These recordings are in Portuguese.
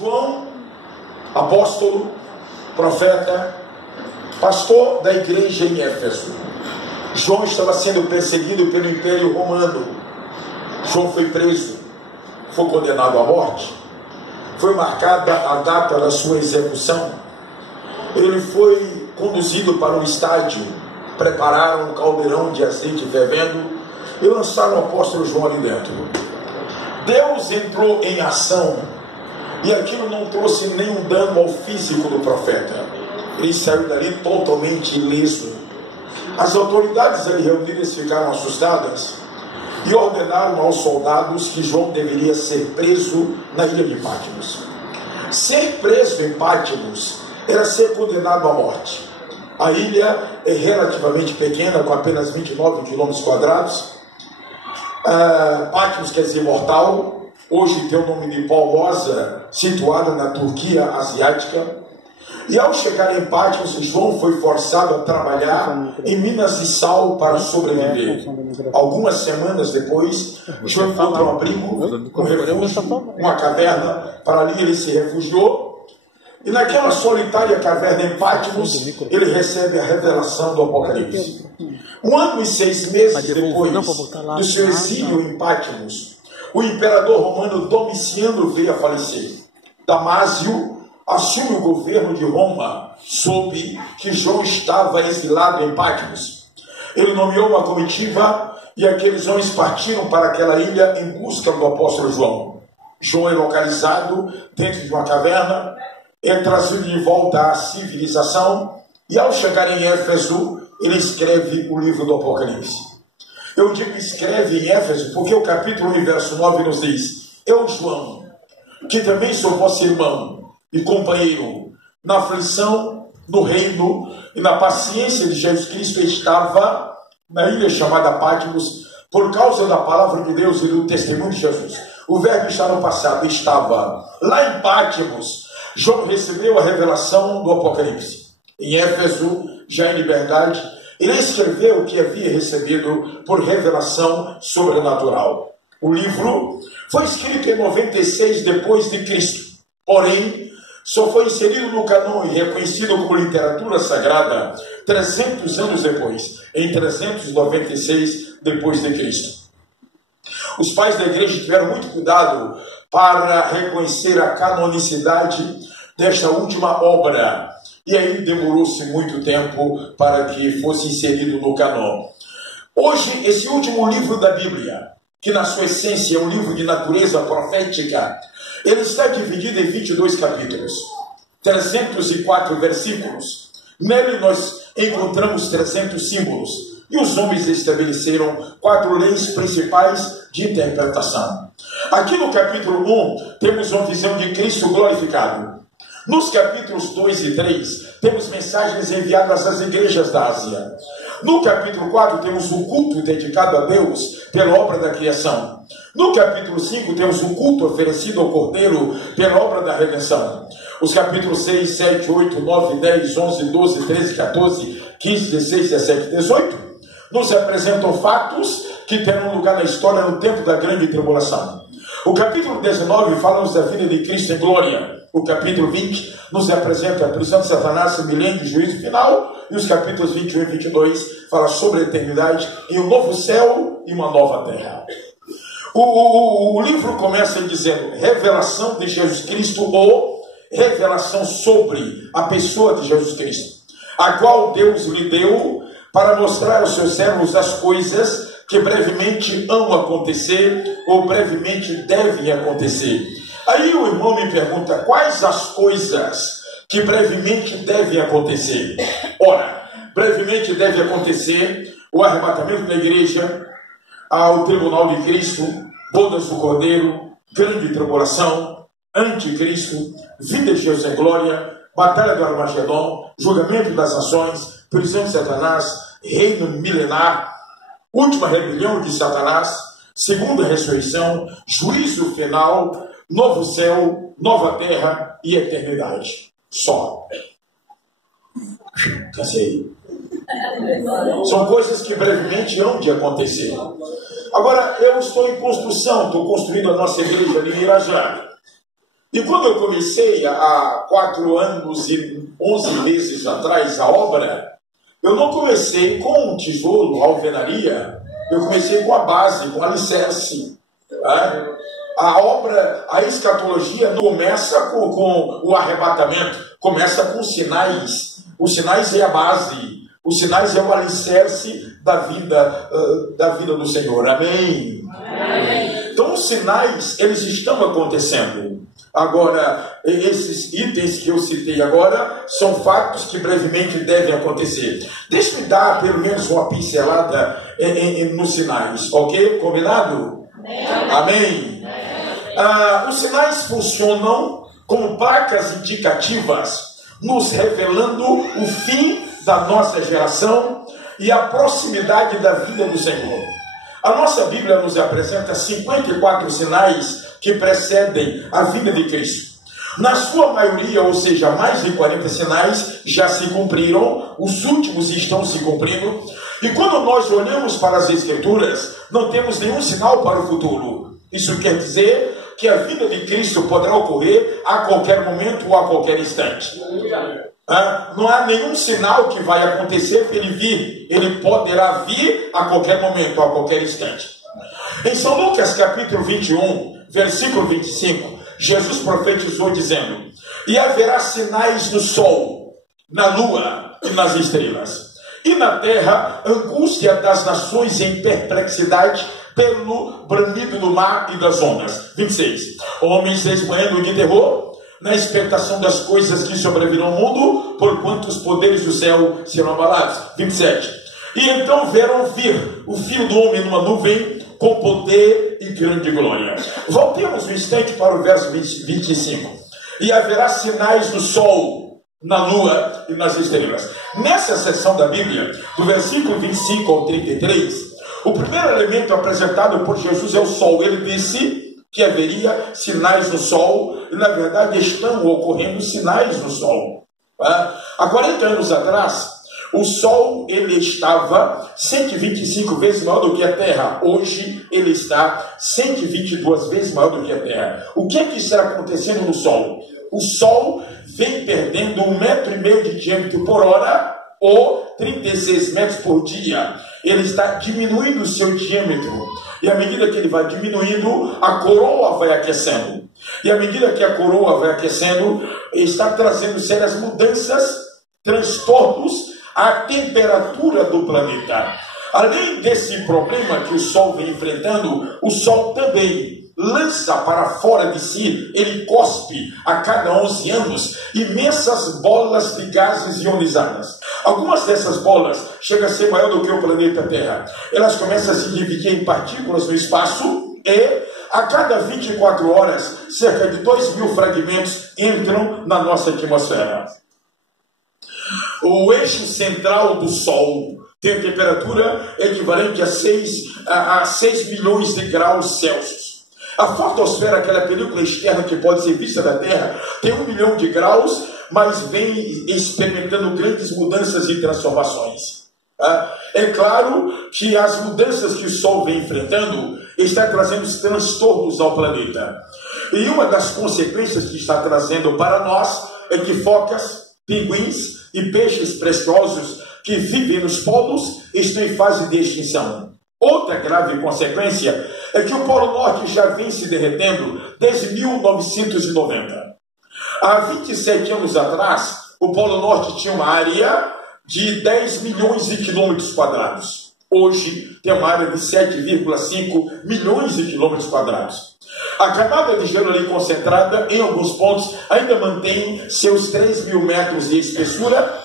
João, apóstolo, profeta, pastor da igreja em Éfeso. João estava sendo perseguido pelo Império Romano. João foi preso, foi condenado à morte. Foi marcada a data da sua execução. Ele foi conduzido para um estádio, prepararam um caldeirão de azeite fervendo e lançaram o apóstolo João ali dentro. Deus entrou em ação e aquilo não trouxe nenhum dano ao físico do profeta. Ele saiu dali totalmente ileso. As autoridades ali reunidas ficaram assustadas e ordenaram aos soldados que João deveria ser preso na ilha de Patmos. Ser preso em Patmos era ser condenado à morte. A ilha é relativamente pequena, com apenas 29 quilômetros quadrados. Patmos quer dizer mortal. Hoje tem o nome de Palmosa, situada na Turquia asiática. E ao chegar em Patmos, João foi forçado a trabalhar em minas de sal para sobreviver. Algumas semanas depois, João encontra um abrigo, um refúgio, uma caverna. Para ali ele se refugiou. E naquela solitária caverna em Patmos, ele recebe a revelação do Apocalipse. 1 ano e 6 meses depois do seu exílio em Patmos, o imperador romano Domiciano veio a falecer. Damásio assume o governo de Roma, soube que João estava exilado em Patmos. Ele nomeou uma comitiva e aqueles homens partiram para aquela ilha em busca do apóstolo João. João é localizado dentro de uma caverna, é trazido de volta à civilização e ao chegar em Éfeso, ele escreve o livro do Apocalipse. Eu digo escreve em Éfeso porque o capítulo 1, verso 9 nos diz: eu, João, que também sou vosso irmão e companheiro na aflição, no reino e na paciência de Jesus Cristo, estava na ilha chamada Patmos por causa da palavra de Deus e do testemunho de Jesus. O verbo está no passado, estava lá em Patmos. João recebeu a revelação do Apocalipse. Em Éfeso, já em liberdade, ele escreveu o que havia recebido por revelação sobrenatural. O livro foi escrito em 96 depois de Cristo, porém só foi inserido no cânon e reconhecido como literatura sagrada 300 anos depois, em 396 depois de Cristo. Os pais da igreja tiveram muito cuidado para reconhecer a canonicidade desta última obra, e aí demorou-se muito tempo para que fosse inserido no cânon. Hoje, esse último livro da Bíblia, que na sua essência é um livro de natureza profética, ele está dividido em 22 capítulos, 304 versículos. Nele nós encontramos 300 símbolos, e os homens estabeleceram 4 leis principais de interpretação. Aqui no capítulo 1, temos uma visão de Cristo glorificado. Nos capítulos 2 e 3, temos mensagens enviadas às igrejas da Ásia. No capítulo 4, temos o culto dedicado a Deus pela obra da criação. No capítulo 5, temos o culto oferecido ao Cordeiro pela obra da redenção. Os capítulos 6, 7, 8, 9, 10, 11, 12, 13, 14, 15, 16, 17 e 18 nos apresentam fatos que terão lugar na história no tempo da grande tribulação. O capítulo 19 fala-nos da vida de Cristo em glória. O capítulo 20 nos apresenta a prisão de Satanás, o milênio de juízo final. E os capítulos 21 e 22 falam sobre a eternidade em um novo céu e uma nova terra. O livro começa dizendo revelação de Jesus Cristo, ou revelação sobre a pessoa de Jesus Cristo, a qual Deus lhe deu para mostrar aos seus servos as coisas que brevemente hão acontecer ou brevemente devem acontecer. Aí o irmão me pergunta: quais as coisas que brevemente devem acontecer? Ora, brevemente deve acontecer o arrebatamento da igreja, ao tribunal de Cristo, bodas do Cordeiro, grande tribulação, anticristo, vida de Jesus em glória, batalha do Armagedon, julgamento das nações, prisão de Satanás, reino milenar, última rebelião de Satanás, segunda ressurreição, juízo final, novo céu, nova terra e eternidade. Só. Cansei. São coisas que brevemente hão de acontecer. Agora, eu estou em construção, estou construindo a nossa igreja ali em Irajá. E quando eu comecei há 4 anos e 11 meses atrás a obra, eu não comecei com um tijolo, alvenaria, eu comecei com a base, com o alicerce. Tá? A obra, a escatologia não começa com o arrebatamento, começa com os sinais. Os sinais é a base, os sinais é o alicerce da vida do Senhor. Amém? Amém. Então os sinais, eles estão acontecendo. Agora, esses itens que eu citei agora são fatos que brevemente devem acontecer. Deixa-me dar pelo menos uma pincelada nos sinais, ok? Combinado? Amém? Os sinais funcionam como placas indicativas, nos revelando o fim da nossa geração e a proximidade da vida do Senhor. A nossa Bíblia nos apresenta 54 sinais que precedem a vinda de Cristo. Na sua maioria, ou seja, mais de 40 sinais já se cumpriram, os últimos estão se cumprindo. E quando nós olhamos para as Escrituras, não temos nenhum sinal para o futuro. Isso quer dizer que a vinda de Cristo poderá ocorrer a qualquer momento ou a qualquer instante. Não há nenhum sinal que vai acontecer para ele vir. Ele poderá vir a qualquer momento, a qualquer instante. Em São Lucas capítulo 21, versículo 25, Jesus profetizou dizendo: e haverá sinais no sol, na lua e nas estrelas, e na terra angústia das nações em perplexidade pelo bramido do mar e das ondas. 26. Homens desmanhando de terror na expectação das coisas que sobrevirão ao mundo, porquanto os poderes do céu serão abalados. 27. E então verão vir o Filho do Homem numa nuvem com poder e grande glória. Voltemos um instante para o verso 25. E haverá sinais no sol, na lua e nas estrelas. Nessa seção da Bíblia, do versículo 25 ao 33, o primeiro elemento apresentado por Jesus é o sol. Ele disse que haveria sinais no sol, e na verdade estão ocorrendo sinais no sol. Há 40 anos atrás, o Sol ele estava 125 vezes maior do que a Terra. Hoje ele está 122 vezes maior do que a Terra. O que é que está acontecendo no Sol? O Sol vem perdendo 1,5 metro de diâmetro por hora, ou 36 metros por dia. Ele está diminuindo o seu diâmetro. E à medida que ele vai diminuindo, a coroa vai aquecendo. E à medida que a coroa vai aquecendo, está trazendo sérias mudanças, transtornos à temperatura do planeta. Além desse problema que o Sol vem enfrentando, o Sol também lança para fora de si, ele cospe a cada 11 anos imensas bolas de gases ionizadas. Algumas dessas bolas chegam a ser maior do que o planeta Terra. Elas começam a se dividir em partículas no espaço e a cada 24 horas, cerca de 2.000 fragmentos entram na nossa atmosfera. O eixo central do Sol tem a temperatura equivalente a 6 milhões de graus Celsius. A fotosfera, aquela película externa que pode ser vista da Terra, tem 1 milhão de graus, mas vem experimentando grandes mudanças e transformações. É claro que as mudanças que o Sol vem enfrentando está trazendo transtornos ao planeta. E uma das consequências que está trazendo para nós é que focas, pinguins e peixes preciosos que vivem nos polos estão em fase de extinção. Outra grave consequência é que o Polo Norte já vem se derretendo desde 1990. Há 27 anos atrás, o Polo Norte tinha uma área de 10 milhões de quilômetros quadrados. Hoje tem uma área de 7,5 milhões de quilômetros quadrados. A camada de gelo ali concentrada, em alguns pontos, ainda mantém seus 3.000 metros de espessura,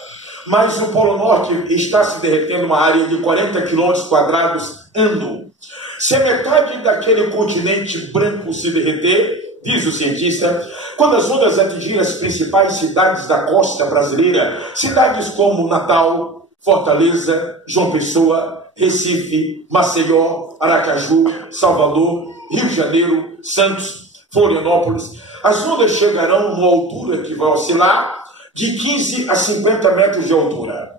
mas o Polo Norte está se derretendo uma área de 40 quilômetros quadrados ano. Se a metade daquele continente branco se derreter, diz o cientista, quando as ondas atingirem as principais cidades da costa brasileira, cidades como Natal, Fortaleza, João Pessoa, Recife, Maceió, Aracaju, Salvador, Rio de Janeiro, Santos, Florianópolis, as ondas chegarão numa altura que vai oscilar de 15 a 50 metros de altura.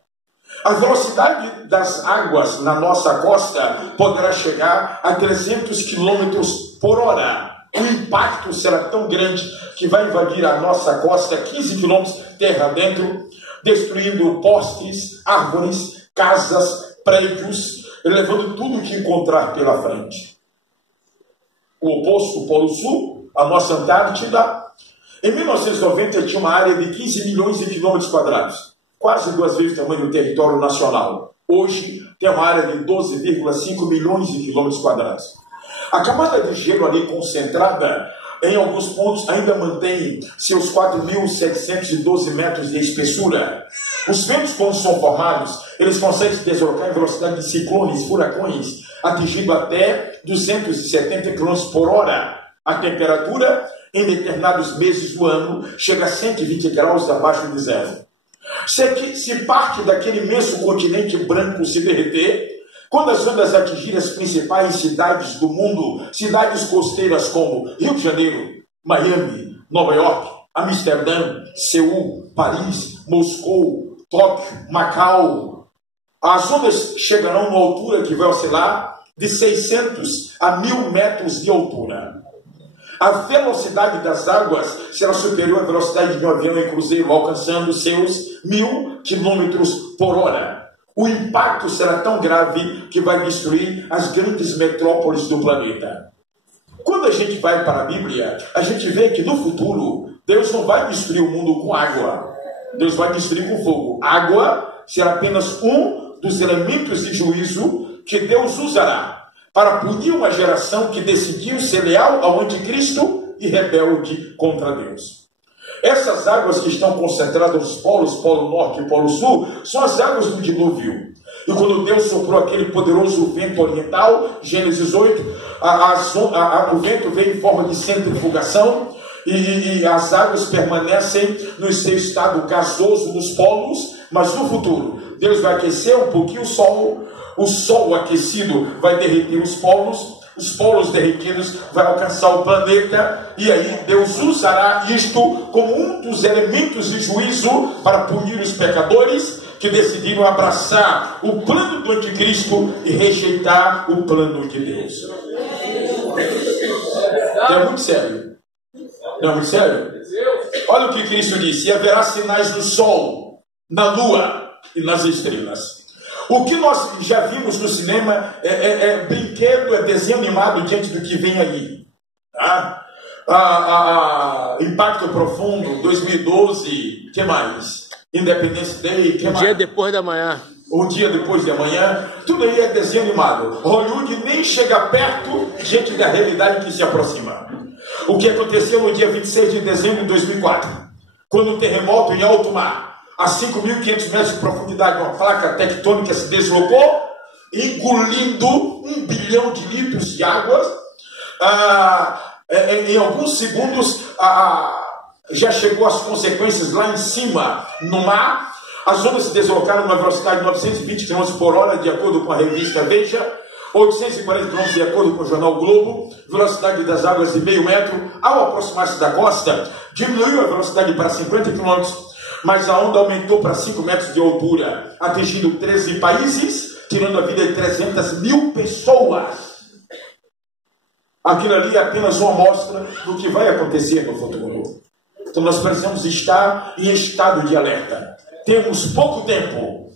A velocidade das águas na nossa costa poderá chegar a 300 km por hora. O impacto será tão grande que vai invadir a nossa costa 15 quilômetros terra dentro, destruindo postes, árvores, casas, prédios, levando tudo o que encontrar pela frente. O oposto, o Polo Sul, a nossa Antártida, em 1990 tinha uma área de 15 milhões de quilômetros quadrados, quase 2 vezes o tamanho do território nacional. Hoje tem uma área de 12,5 milhões de quilômetros quadrados. A camada de gelo ali concentrada, em alguns pontos, ainda mantém seus 4.712 metros de espessura. Os ventos, quando são formados, eles conseguem se deslocar em velocidade de ciclones, furacões, atingindo até 270 km por hora. A temperatura, em determinados meses do ano, chega a 120 graus abaixo de zero. Se parte daquele imenso continente branco se derreter, quando as ondas atingirem as principais cidades do mundo, cidades costeiras como Rio de Janeiro, Miami, Nova York, Amsterdã, Seul, Paris, Moscou, Tóquio, Macau, as ondas chegarão numa altura que vai oscilar de 600 a 1.000 metros de altura. A velocidade das águas será superior à velocidade de um avião em cruzeiro, alcançando seus 1.000 km por hora. O impacto será tão grave que vai destruir as grandes metrópoles do planeta. Quando a gente vai para a Bíblia, a gente vê que no futuro, Deus não vai destruir o mundo com água. Deus vai destruir com fogo. Água será apenas um dos elementos de juízo que Deus usará para punir uma geração que decidiu ser leal ao anticristo e rebelde contra Deus. Essas águas que estão concentradas nos polos, Polo Norte e Polo Sul, são as águas do dilúvio. E quando Deus soprou aquele poderoso vento oriental, Gênesis 8, o vento veio em forma de centrifugação e as águas permanecem no seu estado gasoso nos polos, mas no futuro, Deus vai aquecer um pouquinho o sol aquecido vai derreter os polos derretidos vai alcançar o planeta, e aí Deus usará isto como um dos elementos de juízo para punir os pecadores que decidiram abraçar o plano do anticristo e rejeitar o plano de Deus. É muito sério. Não é muito sério? Olha o que Cristo disse: e haverá sinais do sol, na lua e nas estrelas. O que nós já vimos no cinema é brinquedo, é desenho animado diante do que vem aí. Tá? Impacto Profundo, 2012, que mais? Independence Day, que mais? Dia depois da manhã. O dia depois de amanhã, tudo aí é desenho animado. Hollywood nem chega perto diante da realidade que se aproxima. O que aconteceu no dia 26 de dezembro de 2004, quando um terremoto em alto mar, a 5.500 metros de profundidade, uma placa tectônica se deslocou, engolindo 1 bilhão de litros de águas. Em alguns segundos, já chegou às consequências lá em cima, no mar. As ondas se deslocaram numa velocidade de 920 km por hora, de acordo com a revista Veja, 840 km de acordo com o jornal Globo, velocidade das águas de meio metro. Ao aproximar-se da costa, diminuiu a velocidade para 50 km, mas a onda aumentou para 5 metros de altura, atingindo 13 países, tirando a vida de 300 mil pessoas. Aquilo ali é apenas uma amostra do que vai acontecer no futuro. Então nós precisamos estar em estado de alerta. Temos pouco tempo.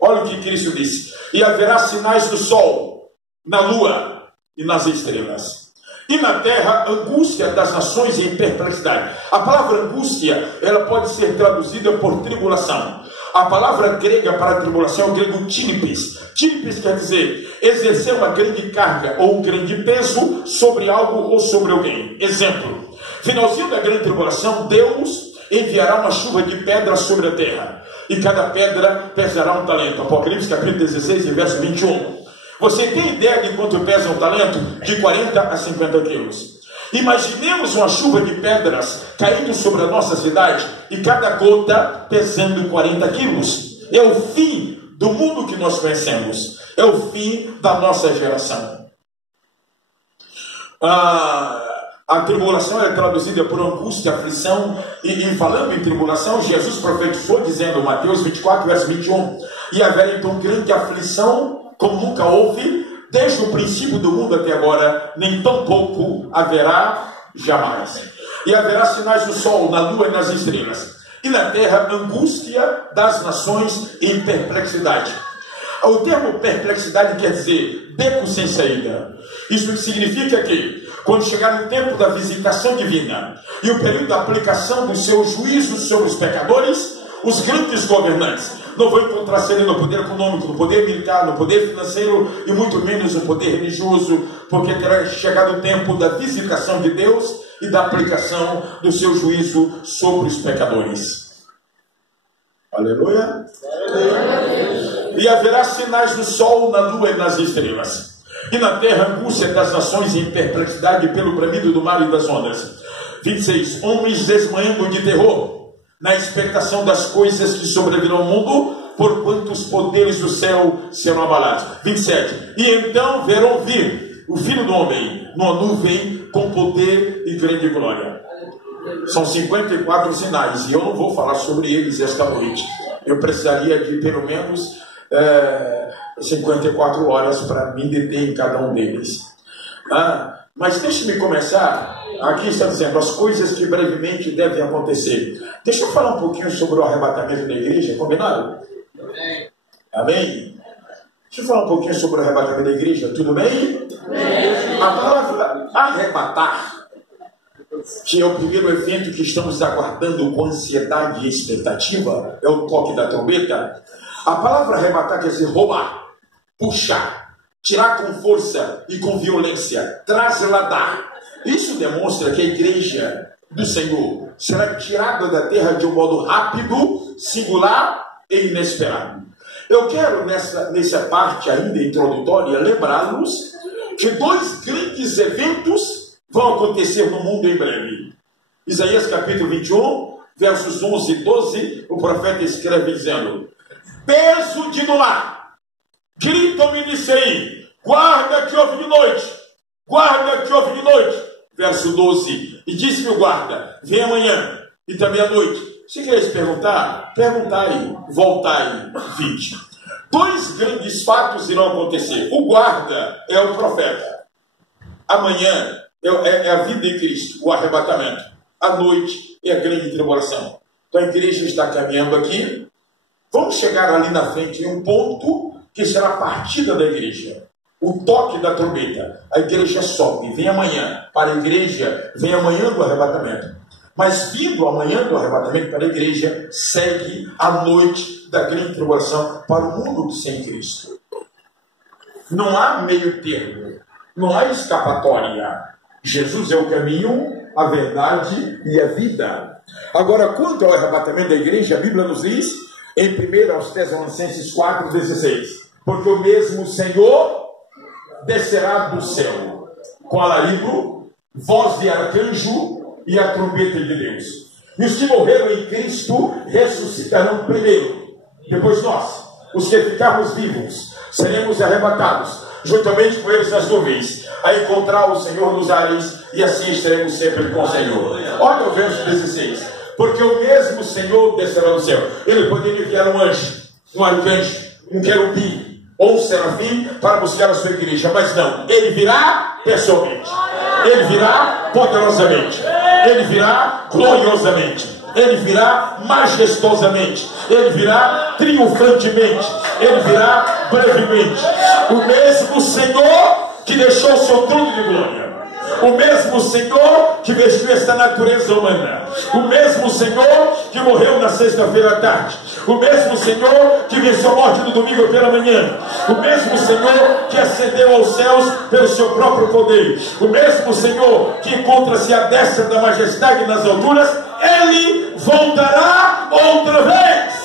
Olha o que Cristo disse: e haverá sinais do sol, na lua e nas estrelas. E na terra, angústia das nações em perplexidade. A palavra angústia, ela pode ser traduzida por tribulação. A palavra grega para tribulação é o grego tílipis. Tílipis quer dizer exercer uma grande carga ou um grande peso sobre algo ou sobre alguém. Exemplo: finalzinho da grande tribulação, Deus enviará uma chuva de pedras sobre a terra, e cada pedra pesará um talento. Apocalipse capítulo 16, verso 21. Você tem ideia de quanto pesa um talento? De 40 a 50 quilos. Imaginemos uma chuva de pedras caindo sobre a nossa cidade, e cada gota pesando 40 quilos. É o fim do mundo que nós conhecemos. É o fim da nossa geração. A tribulação é traduzida por angústia, aflição, e falando em tribulação, Jesus profetizou dizendo, Mateus 24, verso 21, e haverá então grande aflição, como nunca houve, desde o princípio do mundo até agora, nem tampouco haverá jamais. E haverá sinais do sol, na lua e nas estrelas. E na terra, angústia das nações em perplexidade. O termo perplexidade quer dizer beco sem saída. Isso significa que, quando chegar o tempo da visitação divina e o período da aplicação dos seus juízos sobre os pecadores, os grandes governantes não vão encontrar saída no poder econômico, no poder militar, no poder financeiro e muito menos no poder religioso, porque terá chegado o tempo da visitação de Deus e da aplicação do seu juízo sobre os pecadores. Aleluia. E haverá sinais do sol, na lua e nas estrelas. E na terra, angústia das nações em perplexidade pelo bramido do mar e das ondas. 26. Homens desmanhando de terror, na expectação das coisas que sobrevirão ao mundo, porquanto os poderes do céu serão abalados. 27. E então verão vir o Filho do Homem numa nuvem com poder e grande glória. São 54 sinais, e eu não vou falar sobre eles esta noite. Eu precisaria de pelo menos 54 horas para me deter em cada um deles. Mas deixe-me começar. Aqui está dizendo as coisas que brevemente devem acontecer. Deixa eu falar um pouquinho sobre o arrebatamento da igreja, combinado? Amém? Deixa eu falar um pouquinho sobre o arrebatamento da igreja, tudo bem? A palavra arrebatar, que é o primeiro evento que estamos aguardando com ansiedade e expectativa, é o toque da trombeta. A palavra arrebatar quer dizer roubar, puxar, tirar com força e com violência, trasladar. Isso demonstra que a igreja do Senhor será tirada da terra de um modo rápido, singular e inesperado. Eu quero, nessa parte ainda introdutória, lembrá-los que 2 grandes eventos vão acontecer no mundo em breve. Isaías capítulo 21, versos 11 e 12, o profeta escreve dizendo: peso de no lar, gritam-me de Seim, guarda que houve de noite, guarda que houve de noite. Verso 12, e disse-me o guarda, vem amanhã e também à noite. Se queres perguntar, perguntai, voltai, vinde. 2 grandes fatos irão acontecer. O guarda é o profeta. Amanhã é a vida em Cristo, o arrebatamento. À noite é a grande tribulação. Então a igreja está caminhando aqui. Vamos chegar ali na frente em um ponto que será a partida da igreja. O toque da trombeta. A igreja sobe, vem amanhã. Para a igreja, vem amanhã do arrebatamento. Mas vindo amanhã do arrebatamento para a igreja, segue a noite da grande tribulação para o mundo sem Cristo. Não há meio termo. Não há escapatória. Jesus é o caminho, a verdade e a vida. Agora, quanto ao arrebatamento da igreja, a Bíblia nos diz, em 1 Tessalonicenses 4,16, porque o mesmo Senhor descerá do céu, com alarido, voz de arcanjo e a trombeta de Deus. E os que morreram em Cristo ressuscitarão primeiro. Depois nós, os que ficarmos vivos, seremos arrebatados, juntamente com eles nas nuvens, a encontrar o Senhor nos ares, e assim estaremos sempre com o Senhor. Olha o verso 16. Porque o mesmo Senhor descerá do céu. Ele poderia enviar um anjo, um arcanjo, um querubim, ou um serafim para buscar a sua igreja, mas não, ele virá pessoalmente, ele virá poderosamente, ele virá gloriosamente, ele virá majestosamente, ele virá triunfantemente, ele virá brevemente. O mesmo Senhor que deixou o seu trono de glória, o mesmo Senhor que vestiu esta natureza humana, o mesmo Senhor que morreu na sexta-feira à tarde, o mesmo Senhor que venceu a morte no domingo pela manhã, o mesmo Senhor que ascendeu aos céus pelo seu próprio poder, o mesmo Senhor que encontra-se à destra da majestade nas alturas, ele voltará outra vez.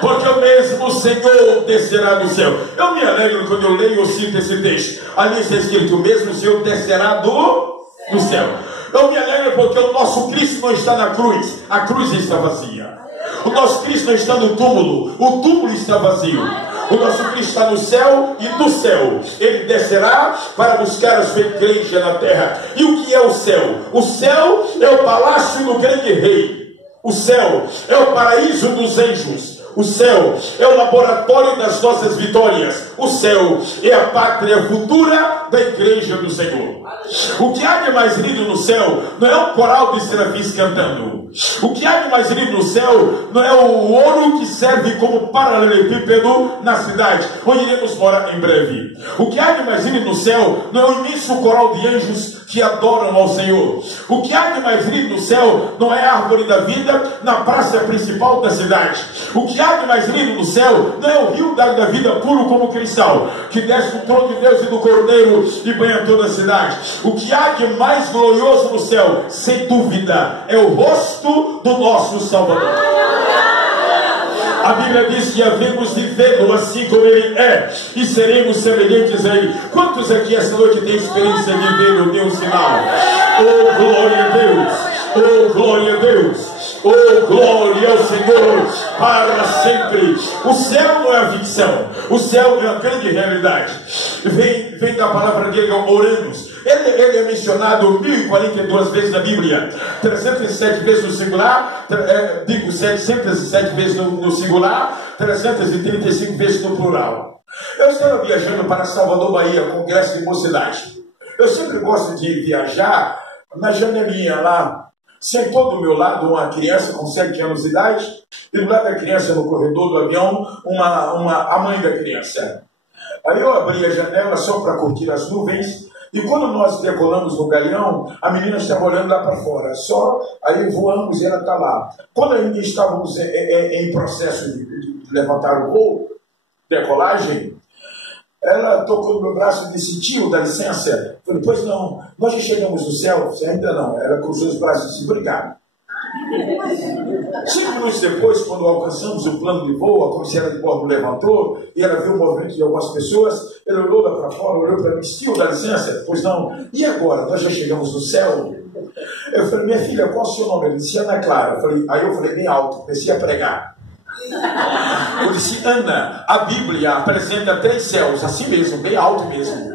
Porque o mesmo Senhor descerá do céu. Eu me alegro quando eu leio ou cito esse texto. Ali está escrito: o mesmo Senhor descerá do céu. Eu me alegro porque o nosso Cristo não está na cruz. A cruz está vazia. O nosso Cristo não está no túmulo. O túmulo está vazio. O nosso Cristo está no céu, e do céu ele descerá para buscar a sua igreja na terra. E o que é o céu? O céu é o palácio do grande rei. O céu é o paraíso dos anjos. O céu é o laboratório das nossas vitórias. O céu é a pátria futura da igreja do Senhor. O que há de mais lindo no céu não é um coral de serafins cantando. O que há de mais lindo no céu não é o ouro que serve como paralelepípedo na cidade, onde iremos morar em breve. O que há de mais lindo no céu não é o imenso coral de anjos que adoram ao Senhor. O que há de mais lindo no céu não é a árvore da vida na praça principal da cidade. O que há de mais lindo no céu não é o rio da vida puro como cristal, que desce do trono de Deus e do Cordeiro e banha toda a cidade. O que há de mais glorioso no céu, sem dúvida, é o rosto do nosso Salvador. A Bíblia diz que havemos de vê-lo assim como Ele é, e seremos semelhantes a Ele. Quantos aqui essa noite têm experiência de ver-lo em um sinal? Oh, glória a Deus! Oh, glória a Deus! Oh, glória ao Senhor para sempre. O céu não é a ficção, o céu é a grande realidade. Vem da palavra grega oranos. Ele é mencionado 1042 vezes na Bíblia, 307 vezes no singular, 707 vezes no singular, 335 vezes no plural. Eu estava viajando para Salvador, Bahia, congresso de mocidade. Eu sempre gosto de viajar na janelinha lá. Sentou do meu lado uma criança com 7 anos de idade, e do lado da criança, no corredor do avião, a mãe da criança. Aí eu abri a janela só para curtir as nuvens, e quando nós decolamos no galeão, a menina estava olhando lá para fora. Aí voamos e ela está lá. Quando ainda estávamos em processo de levantar o voo, decolagem, ela tocou no meu braço e disse: tio, dá licença. Eu falei: pois não, nós já chegamos no céu. Você ainda não. Ela cruzou os braços e disse: obrigado. 5 minutos depois, quando alcançamos o plano de voo, a comissária de bordo levantou e ela viu o movimento de algumas pessoas. Ela olhou lá para fora, olhou para mim: tio, dá licença? Pois não. E agora? Nós já chegamos no céu? Eu falei: minha filha, qual é o seu nome? Ela disse: Ana Clara. Aí eu falei bem alto, comecei a pregar. Eu disse: Ana, a Bíblia apresenta 3 céus, assim mesmo, bem alto mesmo.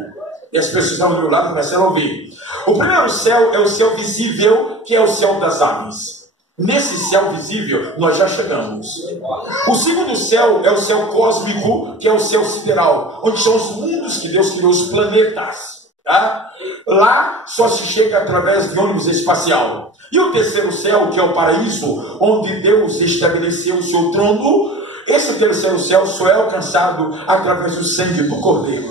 E as pessoas estavam do meu lado e começaram a ouvir. O primeiro céu é o céu visível, que é o céu das aves. Nesse céu visível, nós já chegamos. O segundo céu é o céu cósmico, que é o céu sideral, onde são os mundos que Deus criou, os planetas. Tá? Lá só se chega através de ônibus espacial. E o terceiro céu, que é o paraíso, onde Deus estabeleceu o seu trono, esse terceiro céu só é alcançado através do sangue do Cordeiro.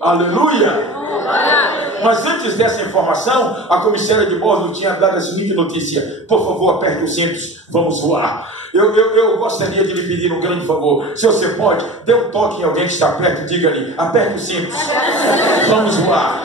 Aleluia! Mas antes dessa informação, a comissária de bordo tinha dado a seguinte notícia: por favor, aperte os cintos, vamos voar. Eu gostaria de lhe pedir um grande favor. Se você pode, dê um toque em alguém que está perto e diga-lhe: aperte os cintos, vamos voar.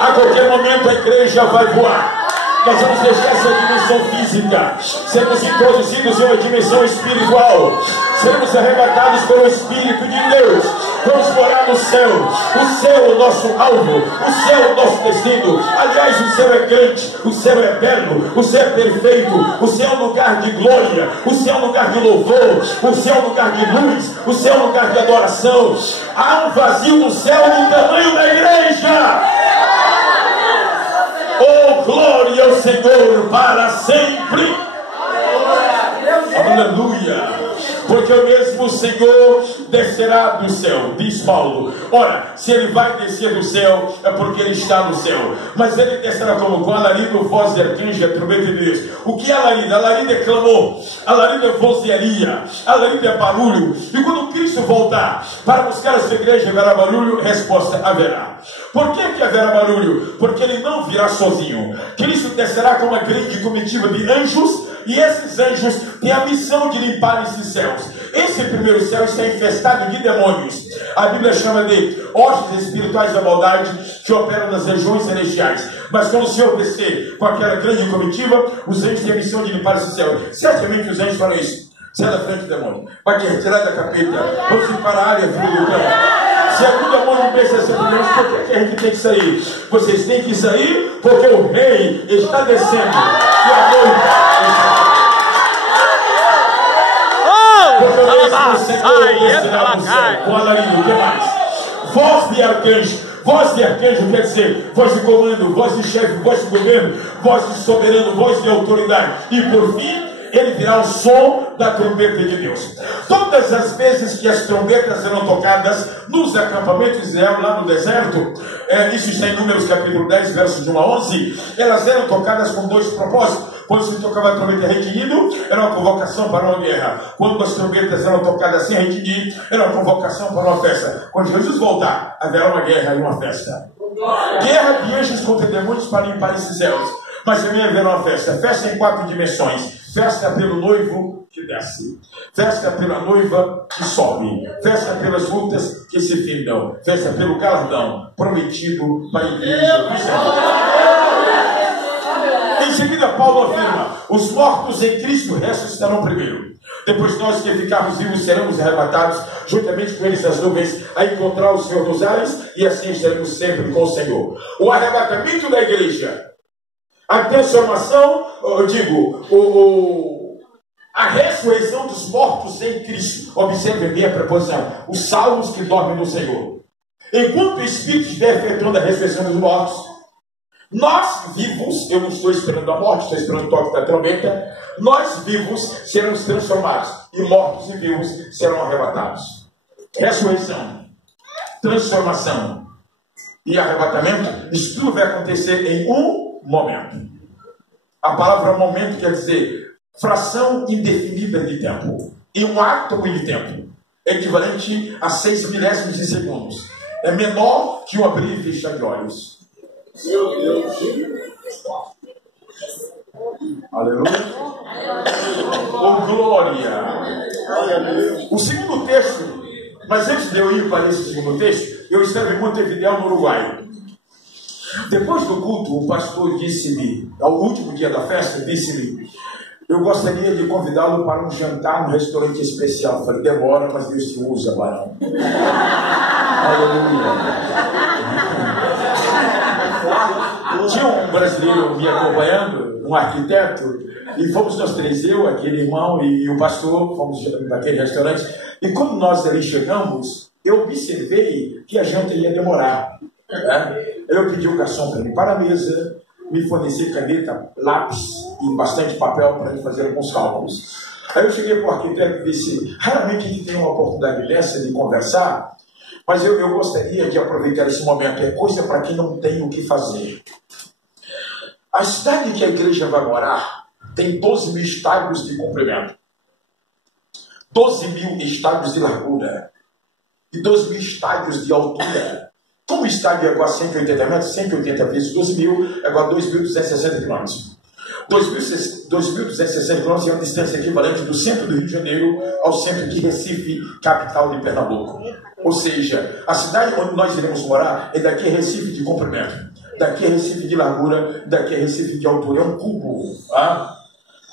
A qualquer momento a igreja vai voar. Nós vamos deixar essa dimensão física, seremos introduzidos em uma dimensão espiritual, seremos arrebatados pelo Espírito de Deus, vamos morar no céu. O céu é o nosso alvo, o céu é o nosso destino. Aliás, o céu é grande, o céu é belo, o céu é perfeito, o céu é um lugar de glória, o céu é um lugar de louvor, o céu é um lugar de luz, o céu é um lugar de adoração. Há um vazio no céu do tamanho da igreja. Oh, glória ao Senhor para sempre. Aleluia. Porque o mesmo Senhor descerá do céu, diz Paulo. Ora, se ele vai descer do céu, é porque ele está no céu. Mas ele descerá como? Com alarido, voz de arcanjo, trombeta de Deus. O que é alarido? Alarido é clamor, alarido é vozearia, alarido é barulho. E quando Cristo voltar para buscar a sua igreja, haverá barulho? Resposta: haverá. Por que haverá barulho? Porque ele não virá sozinho. Cristo descerá com uma grande comitiva de anjos, e esses anjos têm a missão de limpar esses céus. Esse primeiro céu está infestado de demônios. A Bíblia chama de hostes espirituais da maldade que operam nas regiões celestiais. Mas quando o Senhor descer com aquela grande comitiva, os anjos têm a missão de limpar esse céu. Certamente os anjos farão isso. Sai da frente, demônio. Vai te retirar da capeta. Vamos ir para a área, filho do campo. Se algum demônio pensa essa criança, por que a gente tem que sair? Vocês têm que sair porque o rei está descendo. E a noite está... Porque o mesmo Senhor descerá do céu. Com alarido, o que mais? Voz de arcanjo. Voz de arcanjo quer dizer voz de comando, voz de chefe, voz de governo, voz de soberano, voz de autoridade. E por fim, ele virá o som da trombeta de Deus. Todas as vezes que as trombetas eram tocadas nos acampamentos de Israel, lá no deserto, isso está em Números capítulo 10, versos de 1 a 11, elas eram tocadas com dois propósitos. Quando se tocava a trombeta retinido, era uma convocação para uma guerra. Quando as trombetas eram tocadas sem retinir, era uma convocação para uma festa. Quando Jesus voltar, haverá uma guerra e uma festa. Guerra de anjos contra demônios para limpar esses céus. Mas também haverá uma festa. Festa em 4 dimensões. Festa pelo noivo que desce. Festa pela noiva que sobe. Festa pelas lutas que se findam. Festa pelo galardão prometido para a igreja do Senhor. Em seguida, Paulo afirma: os mortos em Cristo ressuscitarão primeiro. Depois nós que ficarmos vivos seremos arrebatados juntamente com eles nas nuvens a encontrar o Senhor nos ares, e assim estaremos sempre com o Senhor. O arrebatamento da igreja, a transformação, eu digo, a ressurreição dos mortos em Cristo. Observe bem a preposição: os salvos que dormem no Senhor. Enquanto o Espírito estiver efetuando a ressurreição dos mortos, nós vivos, eu não estou esperando a morte, estou esperando o toque da trombeta, nós vivos seremos transformados, e mortos e vivos serão arrebatados. Ressurreição, transformação e arrebatamento, isso tudo vai acontecer em um momento. A palavra momento quer dizer fração indefinida de tempo, em um átomo de tempo, equivalente a 6 milésimos de segundos. É menor que um abrir e fechar de olhos. Meu Deus. Aleluia. Oh, glória. O segundo texto, mas antes de eu ir para esse segundo texto, eu estava em Montevidéu, no Uruguai. Depois do culto, o pastor disse-me, ao último dia da festa, disse-me: eu gostaria de convidá-lo para um jantar no restaurante especial. Eu falei: demora, mas Deus te usa, varão. Aleluia. Tinha um brasileiro me acompanhando, um arquiteto, e fomos nós três, eu, aquele irmão e o pastor, fomos naquele restaurante. E quando nós ali chegamos, eu observei que a janta ia demorar. Né? Eu pedi o garçom para limpar a mesa, me fornecer caneta, lápis e bastante papel para ele fazer alguns cálculos. Aí eu cheguei para o arquiteto e disse: raramente a gente tem uma oportunidade dessa de conversar, mas eu gostaria de aproveitar esse momento. É coisa para quem não tem o que fazer. A cidade que a igreja vai morar tem 12 mil estádios de comprimento, 12 mil estádios de largura e 12 mil estádios de altura. Como o estádio é igual a 180 metros, 180 vezes 12 mil é igual a 2.260 quilômetros. 2.260 quilômetros é uma distância equivalente do centro do Rio de Janeiro ao centro de Recife, capital de Pernambuco. Ou seja, a cidade onde nós iremos morar é daqui a Recife de comprimento, daqui a Recife de largura, daqui a Recife de altura. É um cubo. Tá?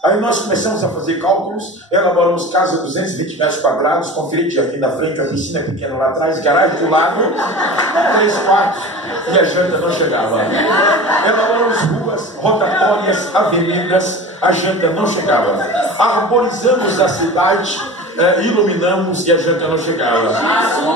Aí nós começamos a fazer cálculos, elaboramos casa de 220 metros quadrados, com frente jardim na frente, a piscina pequena lá atrás, garagem do lado, 3 quartos, e a janta não chegava. Elaboramos ruas, rotatórias, avenidas, a janta não chegava. Arborizamos a cidade, iluminamos, e a janta não chegava.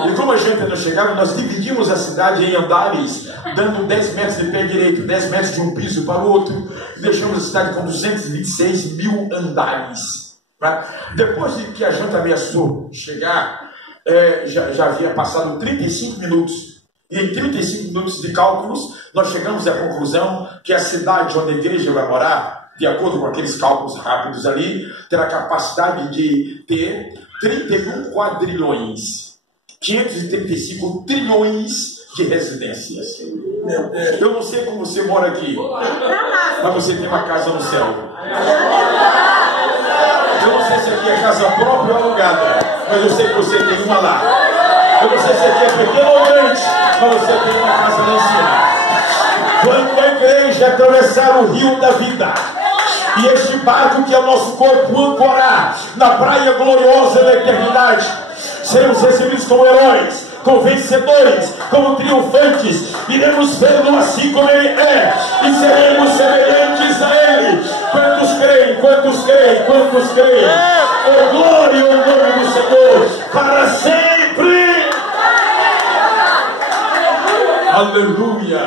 E como a janta não chegava, nós dividimos a cidade em andares, dando 10 metros de pé direito, 10 metros de um piso para o outro, e deixamos a cidade com 226 mil andares. Tá? Depois de que a janta ameaçou chegar, já havia passado 35 minutos. E em 35 minutos de cálculos, nós chegamos à conclusão que a cidade onde a igreja vai morar, de acordo com aqueles cálculos rápidos ali, terá capacidade de ter 31 quadrilhões, 535 trilhões de residências. Eu não sei como você mora aqui, mas você tem uma casa no céu. Eu não sei se aqui é casa própria ou alugada, mas eu sei que você tem uma lá. Eu não sei se aqui é pequeno ou grande, mas você tem uma casa lá em cima. Quando a igreja atravessar o rio da vida, e este barco que é o nosso corpo ancorar na praia gloriosa da eternidade, seremos recebidos como heróis, como vencedores, como triunfantes. Iremos vê-lo assim como ele é, e seremos semelhantes a ele. Quantos creem, quantos creem, quantos creem? Oh, glória ao nome do Senhor para sempre. Aleluia.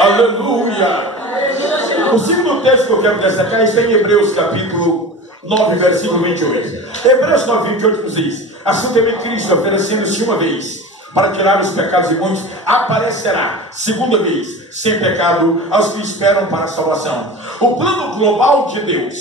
Aleluia. O segundo texto que eu quero destacar está em Hebreus capítulo 9, versículo 28. Hebreus 9, 28 nos diz: assim também Cristo, oferecendo-se uma vez para tirar os pecados de muitos, aparecerá segunda vez, sem pecado, aos que esperam para a salvação. O plano global de Deus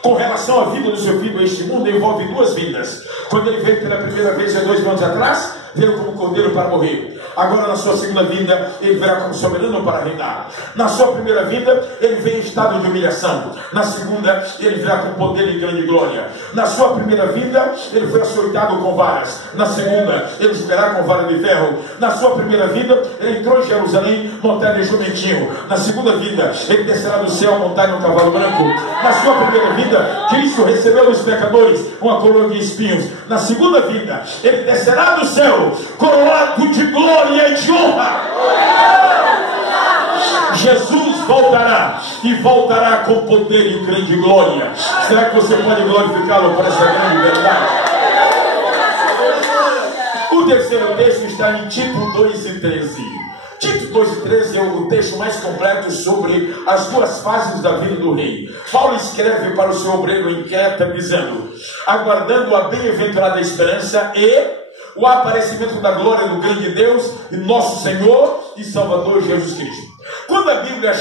com relação à vida do seu filho neste mundo envolve duas vindas. Quando ele veio pela primeira vez há 2000 anos atrás, veio como cordeiro para morrer. Agora, na sua segunda vinda, ele virá como soberano para reinar. Na sua primeira vinda, ele veio em estado de humilhação. Na segunda, ele virá com poder e grande glória. Na sua primeira vinda, ele foi açoitado com varas. Na segunda, ele subirá com vara de ferro. Na sua primeira vinda, ele entrou em Jerusalém montado em jumentinho. Na segunda vinda, ele descerá do céu montado em um cavalo branco. Na sua primeira vinda, Cristo recebeu dos pecadores uma coroa de espinhos. Na segunda vinda, ele descerá do céu coroado de glória e de honra. Jesus voltará, e voltará com poder e grande glória. Será que você pode glorificá-lo por essa grande verdade? O terceiro texto está em Tito 2:13. Tito 2:13 é o texto mais completo sobre as duas fases da vida do rei. Paulo escreve para o seu obreiro em Creta, dizendo: aguardando a bem-aventurada esperança e o aparecimento da glória do grande Deus e nosso Senhor e Salvador Jesus Cristo. Quando a Bíblia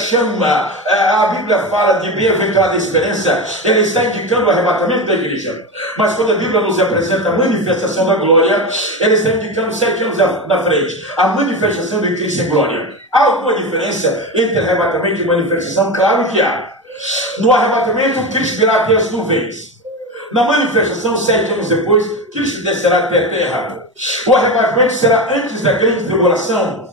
fala de bem-aventurada esperança, ela está indicando o arrebatamento da igreja. Mas quando a Bíblia nos apresenta a manifestação da glória, ela está indicando 7 anos na frente, a manifestação de Cristo em glória. Há alguma diferença entre arrebatamento e manifestação? Claro que há. No arrebatamento, Cristo virá até as nuvens. Na manifestação, 7 anos depois, Cristo descerá até a terra. O arrebatamento será antes da grande tribulação.